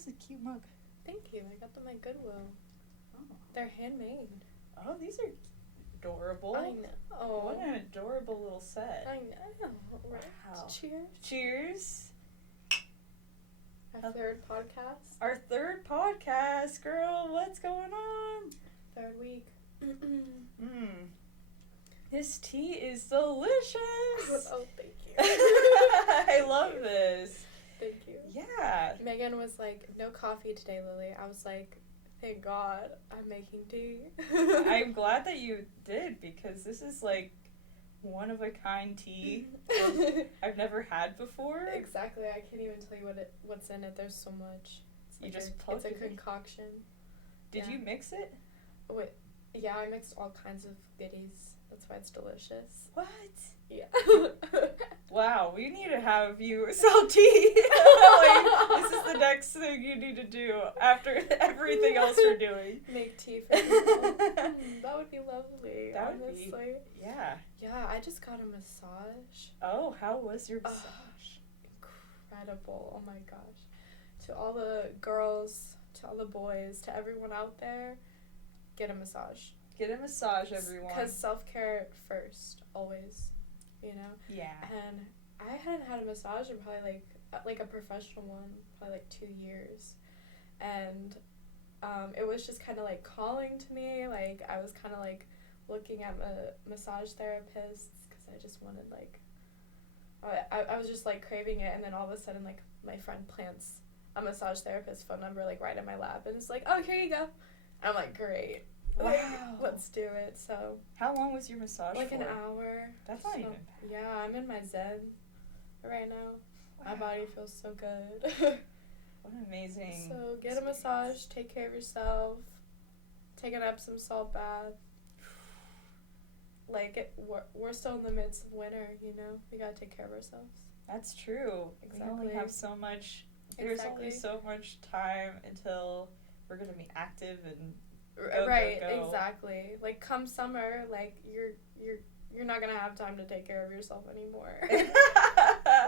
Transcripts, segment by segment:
is a cute mug. Thank you. I got them at Goodwill. Oh. They're handmade. Oh, these are adorable. I know. What an adorable little set. I know. Right. Wow. Cheers. Cheers. Our third podcast. Our third podcast, girl. What's going on? Third week. This tea is delicious. Oh, thank you. I love this. Thank you. Yeah. Megan was like, no coffee today, Lily. I was like, thank God I'm making tea. I'm glad that you did, because this is like one of a kind tea I've never had before. Exactly. I can't even tell you what's in it. There's so much. It's a concoction. Did you mix it? Wait. Yeah, I mixed all kinds of goodies. That's why it's delicious. What? Yeah. Wow, we need to have you sell tea. Like, this is the next thing you need to do after everything else you're doing. Make tea for people. That would be lovely. That honestly. would be, yeah. Yeah, I just got a massage. Oh, how was your massage? Incredible. Oh my gosh. To all the girls, to all the boys, to everyone out there, get a massage. Get a massage, everyone. Because self-care first, always, you know? Yeah. And I hadn't had a massage in probably like a professional one, probably like 2 years. And it was just kind of like calling to me. Like I was kind of like looking at massage therapists because I just wanted like, I was just like craving it. And then all of a sudden like my friend plants a massage therapist phone number like right in my lap. And it's like, oh, here you go. I'm like, great. Wow. Like, let's do it. So how long was your massage like for? an hour. That's not even bad. Yeah, I'm in my zen right now. Wow. My body feels so good. What an amazing So get a massage, take care of yourself, take an Epsom salt bath. Like, we're still in the midst of winter, you know? We gotta take care of ourselves. That's true. Exactly. We only have so much, there's only so much time until we're gonna be active and go. Exactly. Like, come summer, like, you're not gonna have time to take care of yourself anymore.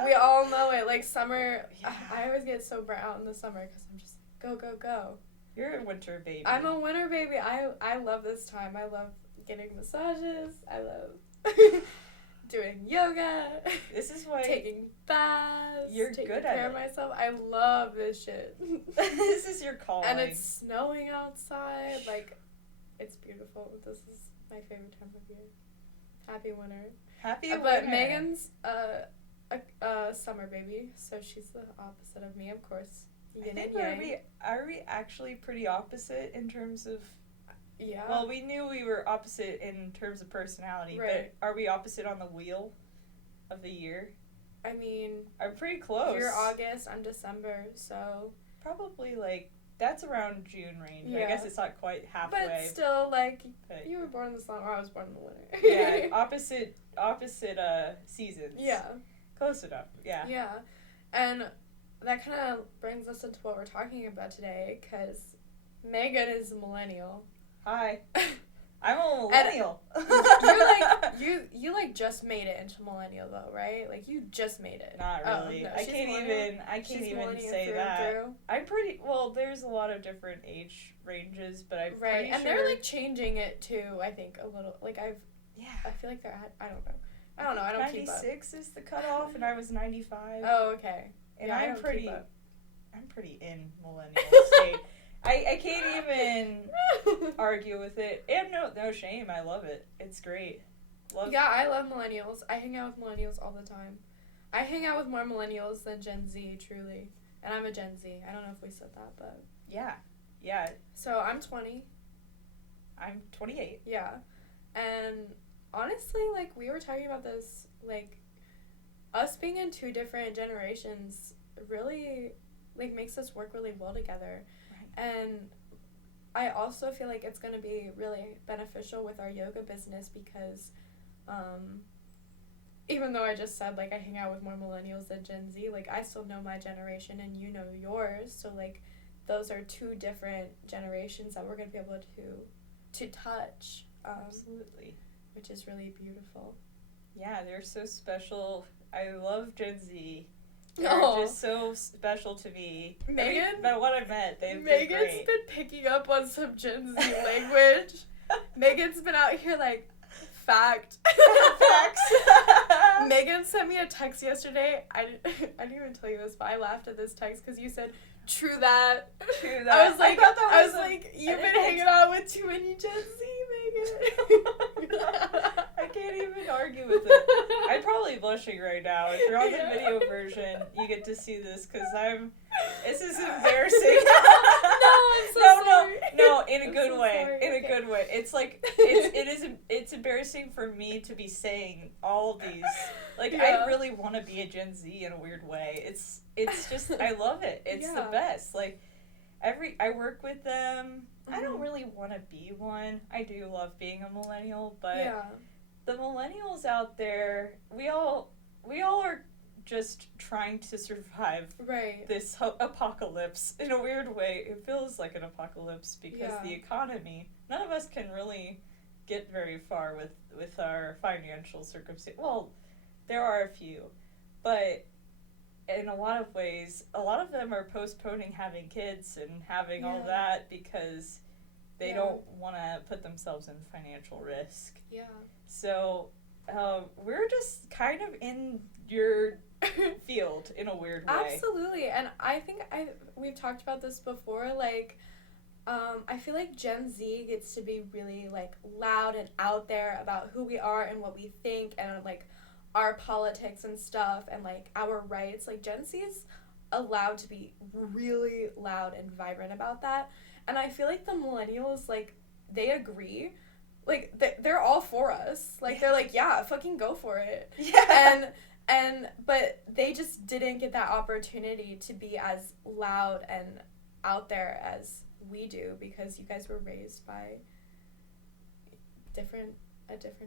We all know it. Like, summer, yeah. I always get so burnt out in the summer because I'm just go. You're a winter baby. I'm a winter baby. I love this time. I love getting massages. I love doing yoga. This is why taking baths. You're taking good care at of myself. I love this shit. This is your calling. And it's snowing outside. Like, it's beautiful. This is my favorite time of year. Happy winter. Happy winter. But Megan's a summer baby, so she's the opposite of me, of course. Yin and yang. Are we actually pretty opposite in terms of? Yeah. Well, we knew we were opposite in terms of personality, right. But are we opposite on the wheel of the year? I mean, I'm pretty close. You're August, I'm December, so probably like that's around June range. Yeah. I guess it's not quite halfway. But still, like, but you were born in the summer, or I was born in the winter. Yeah, opposite seasons. Yeah. Close enough. Yeah. Yeah, and that kind of brings us into what we're talking about today, because Megan is a millennial. Hi. I'm a millennial. You just made it into millennial though, right? Like you just made it. Not really. No, I can't even say that. I'm pretty well. There's a lot of different age ranges, but I'm pretty sure. And they're like changing it too. I think a little. Like I feel like they're at. I don't know. I don't keep up. 96 is the cutoff, and I was 95. Oh, okay. And yeah, I'm pretty in millennial state. I can't even argue with it. And no shame. I love it. It's great. I love millennials. I hang out with millennials all the time. I hang out with more millennials than Gen Z, truly. And I'm a Gen Z. I don't know if we said that, but... Yeah. So I'm 20. I'm 28. Yeah. And honestly, like, we were talking about this, like, us being in two different generations really, like, makes us work really well together. And I also feel like it's going to be really beneficial with our yoga business because even though I just said, like, I hang out with more millennials than Gen Z, like, I still know my generation and you know yours. So, like, those are two different generations that we're going to be able to touch. Absolutely. Which is really beautiful. Yeah, they're so special. I love Gen Z. are Oh. just so special to me. Megan? But what I meant, they've been Megan's great. been picking up on some Gen Z language. Megan's been out here like, fact. Facts. Megan sent me a text yesterday. I didn't even tell you this, but I laughed at this text because you said, true that. True that. I was like, thought that was you've been didn't- hanging out with too many Gen Z, Megan. I can't even argue with it. I'm probably blushing right now. If you're on the video version, you get to see this because this is embarrassing. I'm so sorry. No, in a I'm good so way. sorry. In a Okay. good way. It's like, it's embarrassing for me to be saying all of these. Like, Yeah. I really want to be a Gen Z in a weird way. It's just, I love it. It's the Yeah. best. Like, I work with them. I don't Mhm. really want to be one. I do love being a millennial, but Yeah. the millennials out there, we all are just trying to survive Right. this apocalypse in a weird way. It feels like an apocalypse because Yeah. the economy, none of us can really get very far with our financial circumstance. Well, there are a few, but in a lot of ways, a lot of them are postponing having kids and having all Yeah. that because they Yeah. don't want to put themselves in financial risk. Yeah. So we're just kind of in your field in a weird way. Absolutely, and I think we've talked about this before. Like, I feel like Gen Z gets to be really like loud and out there about who we are and what we think and like our politics and stuff and like our rights. Like Gen Z is allowed to be really loud and vibrant about that, and I feel like the millennials, like, they agree. Like, they're all for us. Like, they're like, yeah, fucking go for it. Yeah. But they just didn't get that opportunity to be as loud and out there as we do because you guys were raised by a different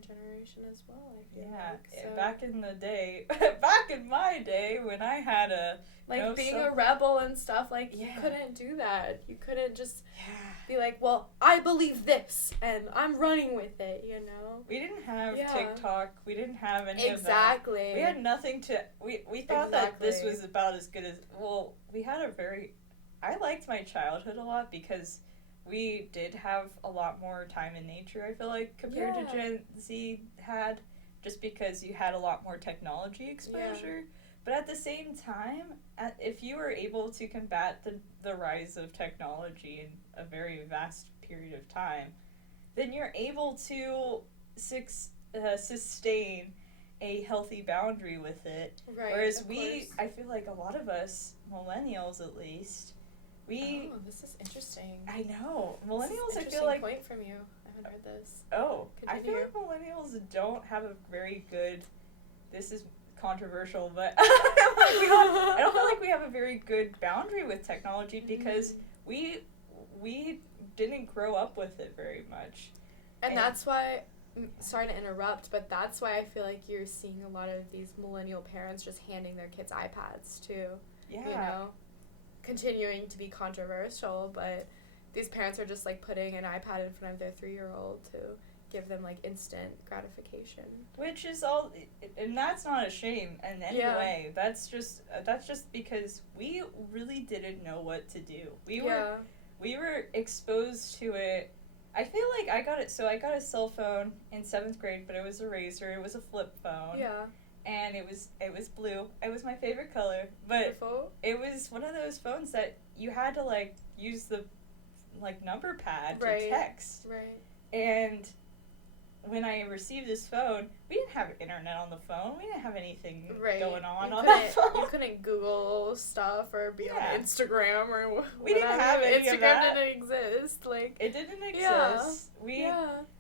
generation as well, I feel like. So, Back in the day, back in my day when I had like, being a rebel and stuff, like, you Yeah. couldn't do that. You couldn't just be like, well, I believe this, and I'm running with it, you know? we didn't have Yeah. TikTok, we didn't have any Exactly. of that. We had nothing to, we thought that this Exactly. was about as good as, well, we had I liked my childhood a lot because we did have a lot more time in nature, I feel like, compared to Yeah. Gen Z had, just because you had a lot more technology exposure. But at the same time, if you were able to combat the rise of technology in a very vast period of time, then you're able to sustain a healthy boundary with it. Right, Whereas of course. I feel like a lot of us, millennials at least, Oh, this is interesting. I know. Millennials, This is I an feel like, point from you. I haven't heard this. I feel Continue. like millennials don't have a very good, this is controversial, but I don't feel like we have a very good boundary with technology because we didn't grow up with it very much. And that's why, sorry to interrupt, but that's why I feel like you're seeing a lot of these millennial parents just handing their kids iPads too. Yeah. You know? Continuing to be controversial, but these parents are just like putting an iPad in front of their 3-year-old to give them like instant gratification. Which is all, and that's not a shame in any way. That's just because we really didn't know what to do. We were exposed to it. I feel like I got a cell phone in 7th grade, but it was a Razr. It was a flip phone. Yeah. And it was blue. It was my favorite color, but Beautiful. it was one of those phones that you had to like use the like number pad to Right. text. Right. And when I received this phone, we didn't have internet on the phone. We didn't have anything going on that phone. You couldn't Google stuff or be on Instagram or whatever. We didn't have any of that. Instagram didn't exist. Like, it didn't exist.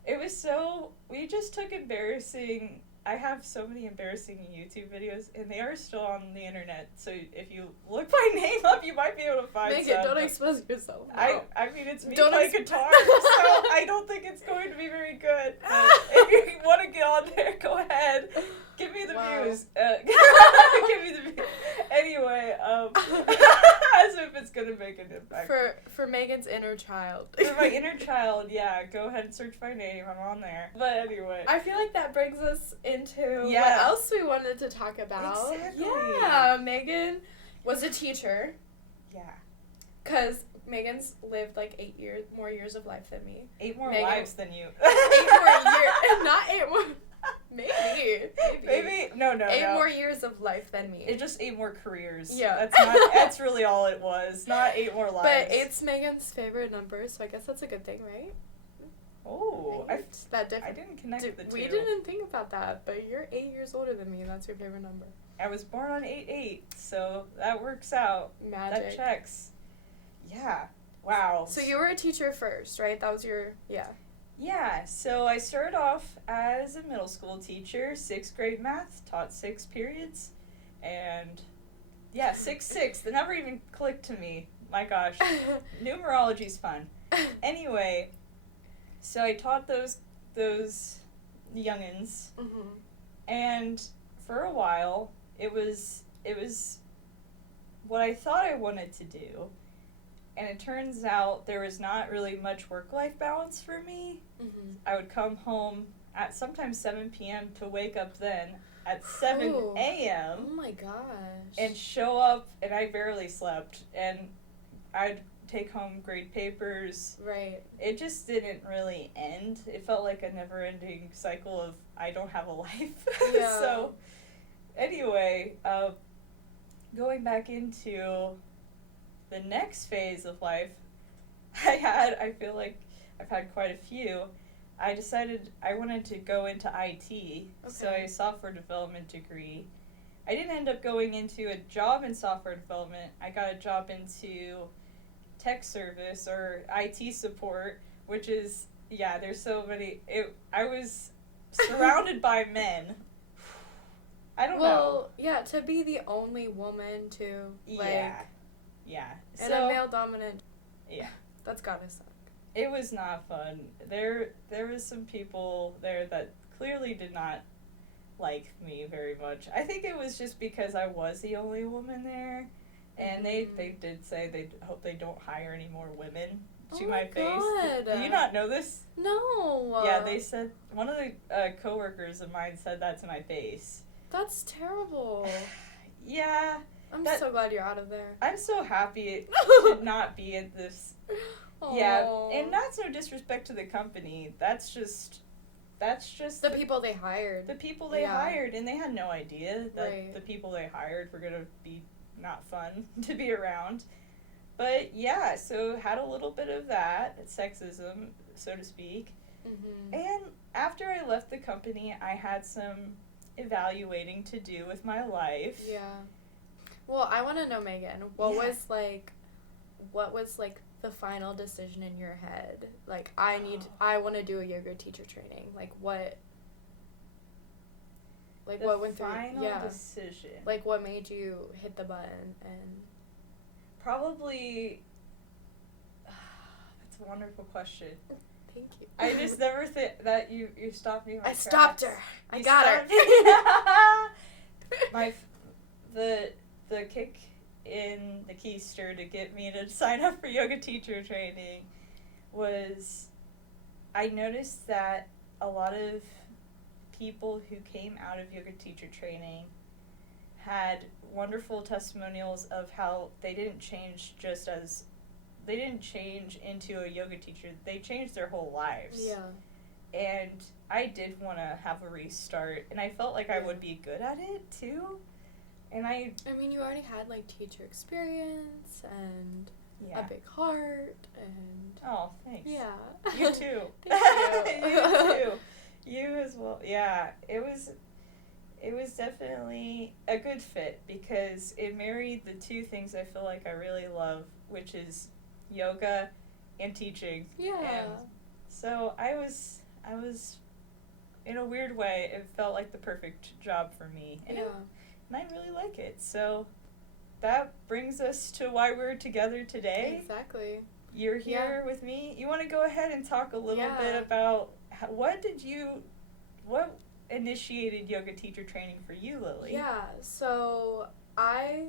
It was so, we just took embarrassing, I have so many embarrassing YouTube videos, and they are still on the internet, so if you look my name up, you might be able to find Make some. it, don't expose yourself. I mean, it's me Don't playing guitar, so I don't think it's going to be very good. But if you want to get on there, go ahead. Give me the views. Give me the views. Anyway, as if it's gonna make an impact. For Megan's inner child. For my inner child, yeah, go ahead and search my name. I'm on there. But anyway. I feel like that brings us into what else we wanted to talk about. Exactly. Yeah, Megan was a teacher. Yeah. Because Megan's lived like 8 more years of life than me. 8 more lives than you. 8 more years. Not 8 more. Maybe. No. 8 more years of life than me. It's just 8 more careers. Yeah. That's really all it was. Not 8 more lives. But 8's Megan's favorite number, so I guess that's a good thing, right? Oh. Right? I didn't connect the two. We didn't think about that, but you're 8 years older than me, and that's your favorite number. I was born on 8/8, so that works out. Magic. That checks. Yeah. Wow. So you were a teacher first, right? That was your, Yeah, so I started off as a middle school teacher, 6th grade math, taught 6 periods, and 6. The number even clicked to me. My gosh. Numerology's fun. Anyway, so I taught those youngins, and for a while, it was what I thought I wanted to do. And it turns out there was not really much work-life balance for me. I would come home at sometimes 7 p.m. to wake up then at 7 a.m. Oh my gosh. And show up, and I barely slept. And I'd take home grade papers. Right. It just didn't really end. It felt like a never-ending cycle of I don't have a life. Yeah. So, anyway, going back into the next phase of life, I feel like I've had quite a few. I decided I wanted to go into IT, so a software development degree. I didn't end up going into a job in software development. I got a job into tech service or IT support, which is, there's so many. I was surrounded by men. I don't know. Well, yeah, to be the only woman to, Yeah. And a male dominant. Yeah. That's gotta suck. It was not fun. There was some people there that clearly did not like me very much. I think it was just because I was the only woman there, and they did say they hope they don't hire any more women to my face. God. Do you not know this? No. Yeah, they said, one of the coworkers of mine said that to my face. That's terrible. Yeah. I'm so glad you're out of there. I'm so happy to not be at this. Aww. Yeah, and that's no disrespect to the company. That's just the people they hired. The people they hired, and they had no idea that the people they hired were gonna be not fun to be around. But yeah, so had a little bit of that sexism, so to speak. And after I left the company, I had some evaluating to do with my life. Yeah. Well, I want to know, Megan, what was the final decision in your head? Like, I want to do a yoga teacher training. Like, what? Like, what went through? Final decision. Like, what made you hit the button and? Probably. That's a wonderful question. Thank you. I just never think that you stopped me. I stopped her. I got her. The kick in the keister to get me to sign up for yoga teacher training was I noticed that a lot of people who came out of yoga teacher training had wonderful testimonials of how they didn't change into a yoga teacher. They changed their whole lives. Yeah. And I did want to have a restart, and I felt like I would be good at it too. And I mean, you already had like teacher experience and a big heart and. Oh, thanks. Yeah. You too. Thank you. You too. You as well. Yeah, it was definitely a good fit because it married the two things I feel like I really love, which is yoga and teaching. Yeah. And so I was in a weird way, it felt like the perfect job for me. And I really like it. So that brings us to why we're together today. Exactly. You're here with me. You want to go ahead and talk a little bit about what initiated yoga teacher training for you, Lily? Yeah. So I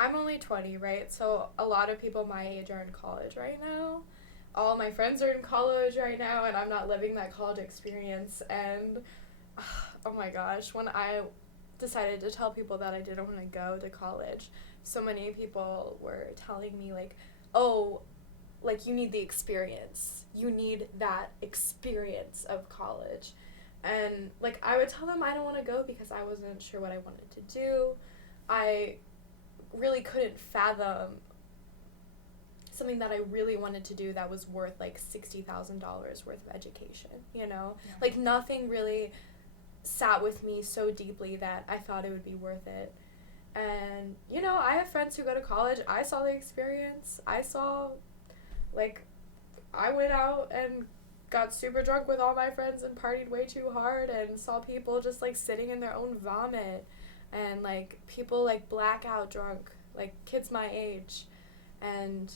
I'm only 20, right? So a lot of people my age are in college right now. All my friends are in college right now, and I'm not living that college experience. And oh my gosh, when I decided to tell people that I didn't want to go to college, so many people were telling me, like, oh, like, you need the experience. You need that experience of college. And, like, I would tell them I don't want to go because I wasn't sure what I wanted to do. I really couldn't fathom something that I really wanted to do that was worth, like, $60,000 worth of education, you know? Yeah. Like, nothing really sat with me so deeply that I thought it would be worth it. And, you know, I have friends who go to college. I saw the experience. I went out and got super drunk with all my friends and partied way too hard and saw people just, like, sitting in their own vomit and, like, people, like, blackout drunk, like, kids my age. And,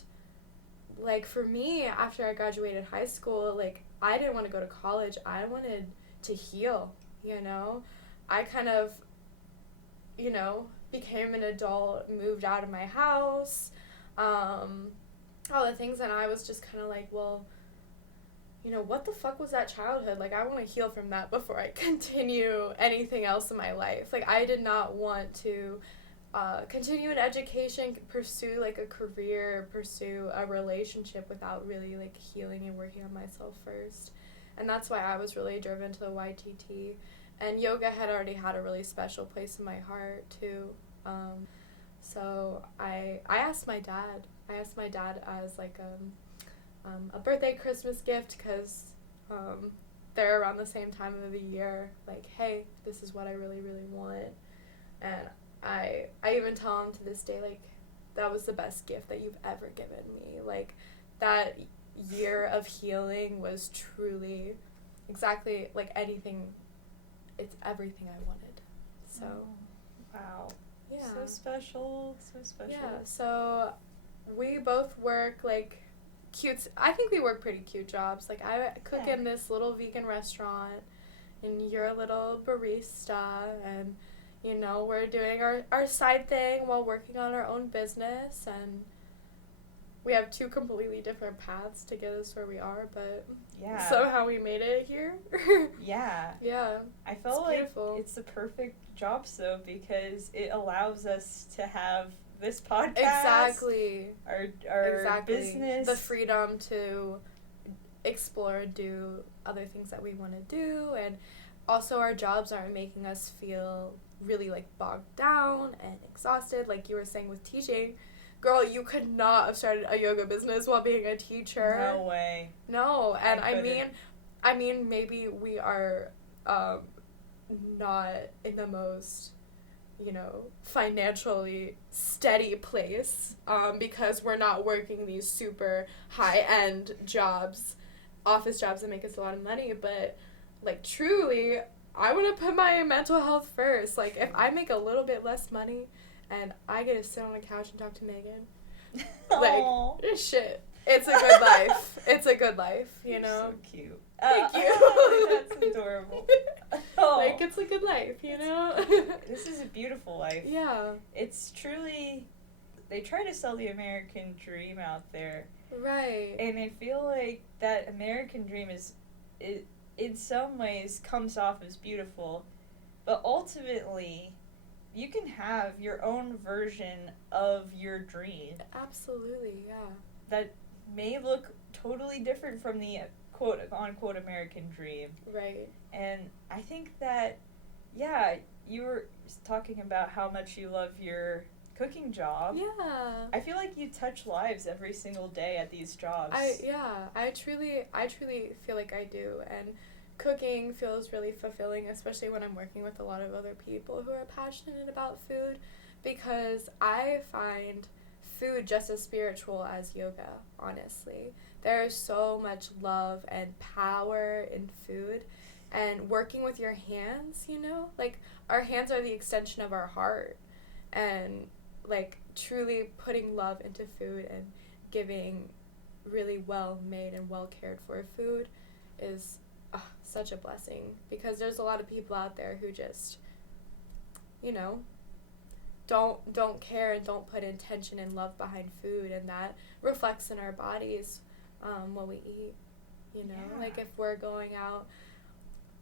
like, for me, after I graduated high school, like, I didn't want to go to college. I wanted to heal, you know? I kind of, you know, became an adult, moved out of my house, all the things, and I was just kind of like, well, you know, what the fuck was that childhood? Like, I want to heal from that before I continue anything else in my life. Like, I did not want to continue an education, pursue, like, a career, pursue a relationship without really, like, healing and working on myself first. And that's why I was really driven to the YTT. And yoga had already had a really special place in my heart, too. So I asked my dad. I asked my dad as, like, a birthday, Christmas gift, because they're around the same time of the year, like, hey, this is what I really, really want. And I even tell him to this day, like, that was the best gift that you've ever given me. Like, that year of healing was truly exactly, like, anything, it's everything I wanted. So. Wow. Yeah. So special. Yeah, so we both work, like, I think we work pretty cute jobs. Like, I cook in this little vegan restaurant, and you're a little barista, and, you know, we're doing our side thing while working on our own business, and we have two completely different paths to get us where we are, but somehow we made it here. Yeah. I feel like it's the perfect job, though, because it allows us to have this podcast. Exactly. Our business. The freedom to explore and do other things that we want to do, and also our jobs aren't making us feel really, like, bogged down and exhausted, like you were saying with teaching. Girl, you could not have started a yoga business while being a teacher. No way. No, and I mean, maybe we are not in the most, you know, financially steady place, because we're not working these super high-end jobs, office jobs that make us a lot of money, but, like, truly, I want to put my mental health first. Like, if I make a little bit less money and I get to sit on a couch and talk to Megan, like, shit, it's a good life. It's a good life, you know? So cute. Thank you. That's adorable. Like, it's a good life, you know? This is a beautiful life. Yeah. It's truly, they try to sell the American dream out there. Right. And I feel like that American dream it in some ways comes off as beautiful, but ultimately, you can have your own version of your dream. Absolutely, yeah. That may look totally different from the quote-unquote American dream. Right. And I think that, yeah, you were talking about how much you love your cooking job. Yeah. I feel like you touch lives every single day at these jobs. I truly feel like I do, and cooking feels really fulfilling, especially when I'm working with a lot of other people who are passionate about food, because I find food just as spiritual as yoga, honestly. There's so much love and power in food, and working with your hands, you know, like, our hands are the extension of our heart, and, like, truly putting love into food and giving really well made and well cared for food is such a blessing, because there's a lot of people out there who just, you know, don't care and don't put intention and love behind food, and that reflects in our bodies what we eat, you know. Yeah. Like if we're going out,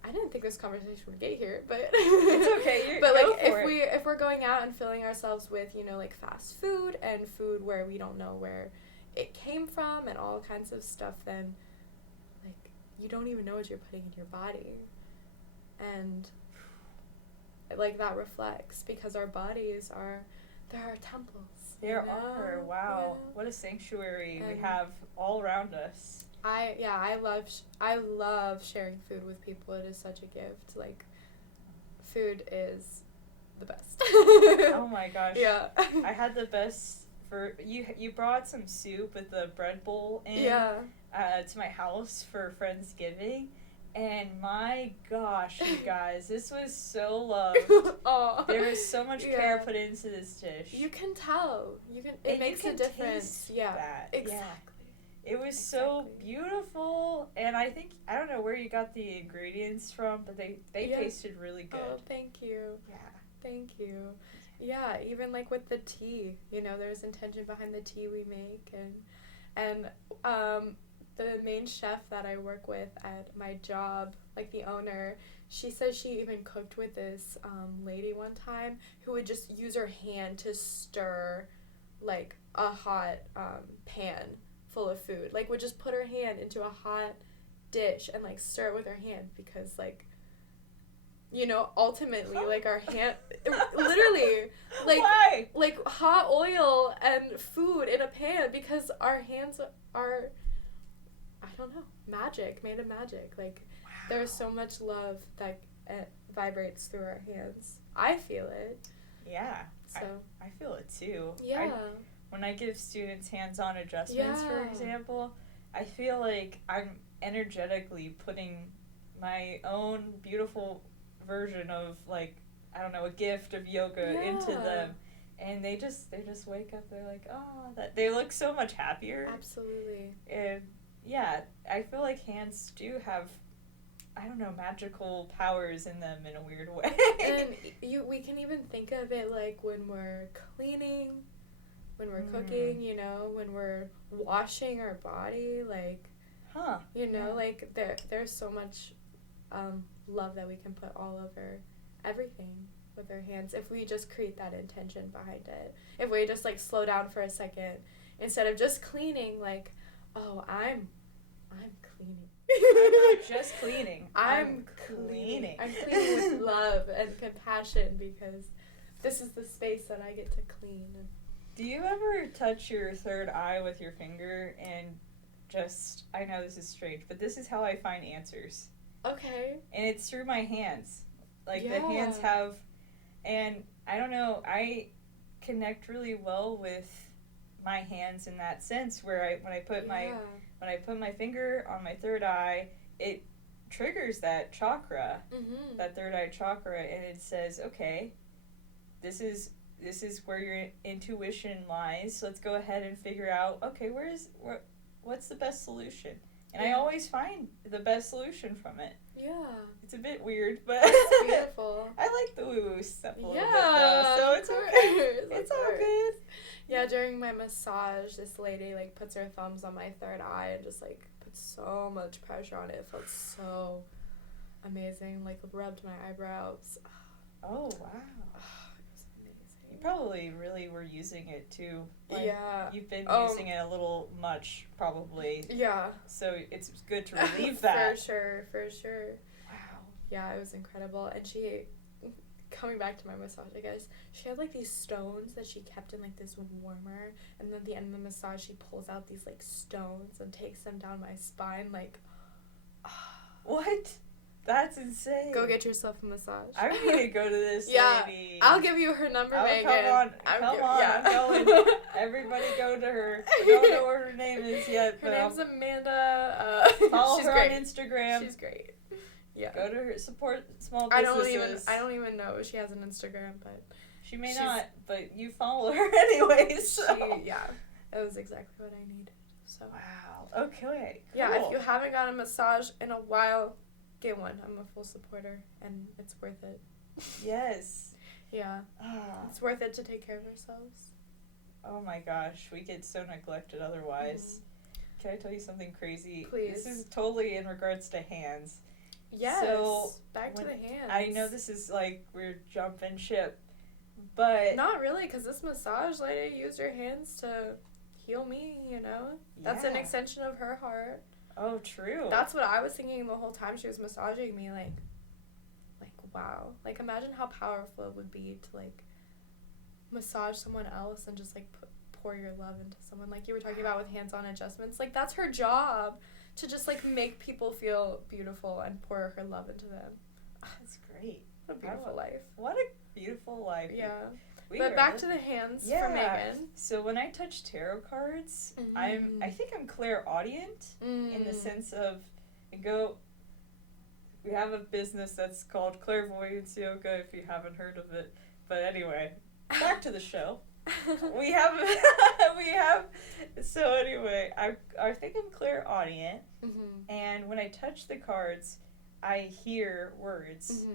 I didn't think this conversation would get here, but it's okay. But like if we're going out and filling ourselves with, you know, like fast food and food where we don't know where it came from and all kinds of stuff, then like you don't even know what you're putting in your body. And like that reflects, because our bodies they're our temples. There are. Wow. Yeah. What a sanctuary we have all around us. I love sharing food with people. It is such a gift. Like, food is the best. Oh my gosh. Yeah. I had the best for you brought some soup with the bread bowl in to my house for Friendsgiving. And my gosh, you guys, this was so loved. Oh. There was so much care put into this dish. You can tell. It makes a difference. Yeah. That. Exactly. Yeah. It was so beautiful, and I don't know where you got the ingredients from, but they tasted really good. Oh, thank you. Yeah. Thank you. Yeah, even like with the tea, you know, there's intention behind the tea we make, and the main chef that I work with at my job, like the owner, she says she even cooked with this lady one time who would just use her hand to stir like a hot pan full of food. Like, would just put her hand into a hot dish and like stir it with her hand, because like, you know, ultimately like our hand literally like why? Like hot oil and food in a pan, because our hands are, I don't know, magic, made of magic. Like, wow. There's so much love that vibrates through our hands. I feel it. Yeah. So I feel it too. Yeah. When I give students hands-on adjustments, for example, I feel like I'm energetically putting my own beautiful version of, like, I don't know, a gift of yoga into them. And they just wake up, they're like, oh, that they look so much happier. Absolutely. And yeah, I feel like hands do have, I don't know, magical powers in them in a weird way. And we can even think of it like when we're cleaning, when we're cooking, you know, when we're washing our body, like, you know, like there's so much love that we can put all over everything with our hands if we just create that intention behind it. If we just like slow down for a second, instead of just cleaning, like, oh, I'm cleaning. I'm not just cleaning. I'm cleaning. I'm cleaning with love and compassion, because this is the space that I get to clean. Do you ever touch your third eye with your finger and just, I know this is strange, but this is how I find answers. Okay. And it's through my hands. Like, the hands have, and I don't know, I connect really well with my hands in that sense, where when I put my finger on my third eye, it triggers that chakra, that third eye chakra, and it says, okay, this is where your intuition lies. So let's go ahead and figure out, okay, what's the best solution? And I always find the best solution from it. Yeah. It's a bit weird, but it's beautiful. I like the woo-woo stuff a little bit, though, so it's okay. It's all good. Yeah, during my massage, this lady, like, puts her thumbs on my third eye and just, like, puts so much pressure on it. It felt so amazing. Like, rubbed my eyebrows. Oh, wow. It was amazing. You probably really were using it, too. Like, yeah. You've been using it a little much, probably. Yeah. So it's good to relieve that. For sure. Wow. Yeah, it was incredible. And she, coming back to my massage, I guess, she had, like, these stones that she kept in, like, this warmer. And then at the end of the massage, she pulls out these, like, stones and takes them down my spine, like, What? That's insane. Go get yourself a massage. I need to go to this lady. I'll give you her number, Megan. Come on, I'm going. Everybody go to her. I don't know what her name is yet. Her name's Amanda. Follow she's her great. on Instagram. She's great. Yeah. Go to her. Support small businesses. I don't even know if she has an Instagram, but she may not. But you follow her anyways. So. It was exactly what I need. So. Wow. Okay. Cool. Yeah. If you haven't got a massage in a while, get one. I'm a full supporter, and it's worth it. Yes. Yeah. It's worth it to take care of ourselves. Oh my gosh, we get so neglected otherwise. Can I tell you something crazy? Please. This is totally in regards to hands. Yes. So back to the hands. I know this is like we're jumping ship, but not really, because this massage lady used her hands to heal me, you know? That's an extension of her heart. Oh, true. That's what I was thinking the whole time she was massaging me, like wow. Like, imagine how powerful it would be to, like, massage someone else and just, like, pour your love into someone. Like you were talking about with hands-on adjustments. Like, that's her job, to just, like, make people feel beautiful and pour her love into them. That's great. What a beautiful life. What a beautiful life. Yeah. But back to the hands for Megan. So when I touch tarot cards, I think I'm clairaudient in the sense of we have a business that's called Clairvoyance Yoga, if you haven't heard of it. But anyway, back to the show. So anyway, I think I'm clairaudient, and when I touch the cards, I hear words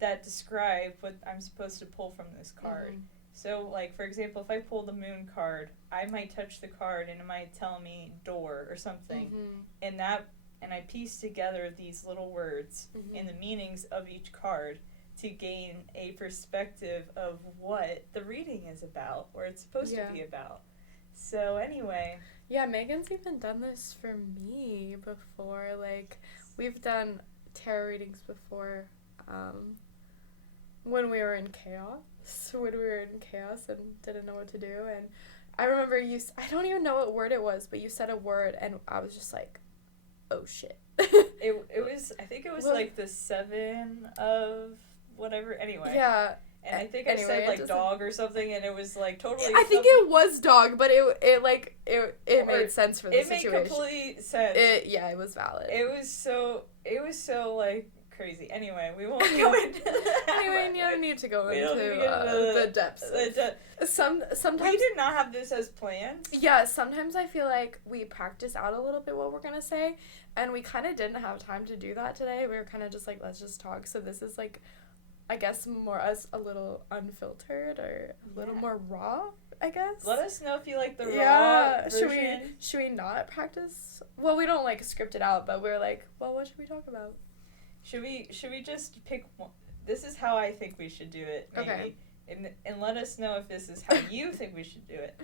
that describe what I'm supposed to pull from this card. So, like, for example, if I pull the moon card, I might touch the card and it might tell me door or something, and I piece together these little words and the meanings of each card to gain a perspective of what the reading is about, or it's supposed to be about. So anyway. Yeah, Megan's even done this for me before. Like, we've done tarot readings before when we were in chaos. When we were in chaos and didn't know what to do. And I remember I don't even know what word it was, but you said a word and I was just like, oh shit. I think it was like the 7 of whatever. Anyway. Yeah. And I think I said like dog or something, and it was like totally. I think it was dog, but it made sense for the situation. It made complete sense. It was valid. It was so like crazy. Anyway, we won't go into that. Anyway, you don't need to go into the depths. Sometimes we did not have this as planned. Yeah, sometimes I feel like we practice out a little bit what we're gonna say, and we kind of didn't have time to do that today. We were kind of just like, let's just talk. So this is like, I guess, more as a little unfiltered or a little more raw, I guess. Let us know if you like the raw version. Should we not practice? Well, we don't like script it out, but we're like, well, what should we talk about? Should we just pick one? This is how I think we should do it, maybe. Okay. And let us know if this is how you think we should do it.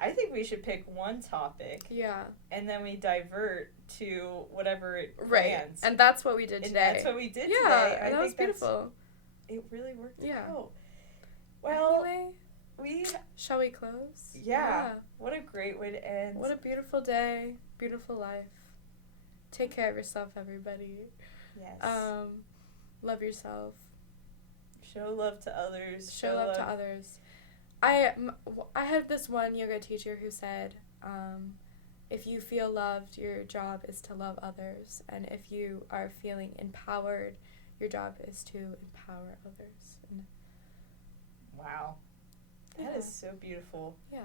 I think we should pick one topic. Yeah. And then we divert to whatever it lands. Right. And that's what we did today. That's what we did today. Yeah, and that was beautiful. It really worked out. Well, anyway, shall we close? Yeah. What a great way to end. What a beautiful day. Beautiful life. Take care of yourself, everybody. Yes. Love yourself. Show love to others. Show love to others. I had this one yoga teacher who said, if you feel loved, your job is to love others. And if you are feeling empowered, your job is to empower others. And wow. That is so beautiful. Yeah.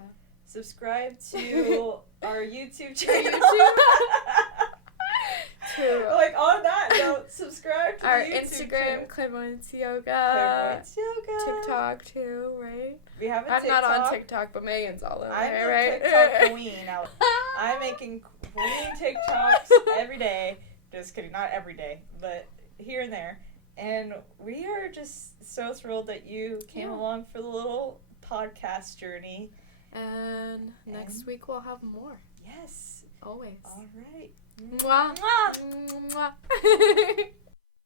Subscribe to our YouTube channel. Like, on that note, subscribe to our the YouTube Instagram, channel. Clairvoyance Yoga. Clairvoyance Yoga. TikTok, too, right? We have a I'm TikTok. not on TikTok, but Megan's all over I'm there, right? I'm a TikTok queen. Now, I'm making queen TikToks every day. Just kidding, not every day, but here and there. And we are just so thrilled that you came along for the little podcast journey. And next week we'll have more. Yes. Always. All right. Mwah. Mwah. Mwah.